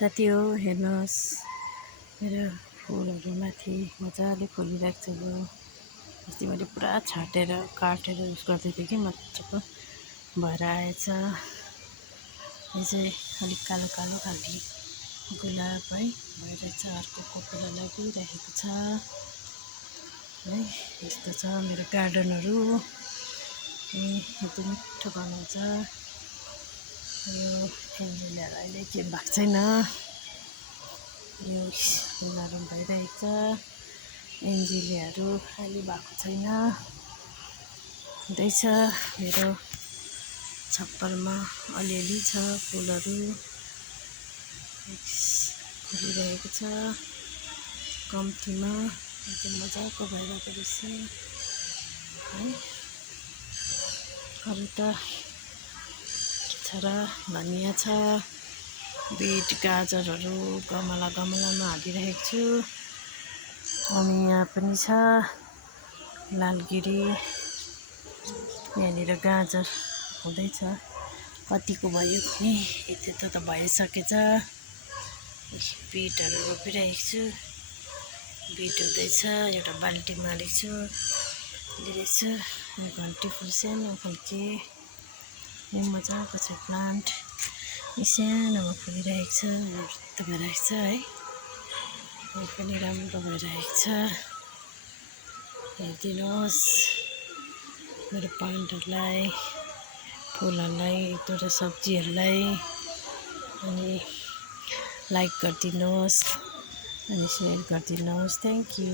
साथी हो हेर्नुहोस् मेरो फुलहरू माथि मजाले फुलिरहेको छ यो। अस्ति मैले पुरा छाटेर काटेर उस गर्दै थिएँ कि मजाको भएर आएछ। यो चाहिँ अलिक कालो कालो खालको गुलाब है भइरहेछ, अर्को कोपिला लागिरहेको छ है। यस्तो छ मेरो गार्डनहरू। एकदम मिठो बनाउँछ यो। एन्जेलियाहरू अहिले के भएको छैन, यो नरम भइरहेको छ। एन्जेलियाहरू अहिले भएको छैन, हुँदैछ। मेरो छप्परमा अलिअलि छ फुलहरू फुलिरहेको छ कम्तीमा। एकदम मजाको भइरहेको रहेछ है। अरू त छ र धनियाँ छ, बिट गाजरहरू गमलामा हालिरहेको छु। अनि यहाँ पनि छ लालगिरी, यहाँनिर गाजर हुँदैछ। कतिको भयो भने यति त भइसकेछ। बिटहरू रोपिरहेको छु, बिट हुँदैछ। एउटा बाल्टीमा हालेको छु, लिइरहेको छु। घन्टी फुल सानो खालके यो मजाको छ प्लान्ट, सानोमा फुलिरहेको छ, मस्त भइरहेको छ है। यो पनि राम्रो भइरहेको छ। हेरिदिनुहोस् मेरो प्लान्टहरूलाई, फुलहरूलाई, एउटा सब्जीहरूलाई। अनि लाइक गरिदिनुहोस् अनि सेयर गरिदिनुहोस्। Thank you.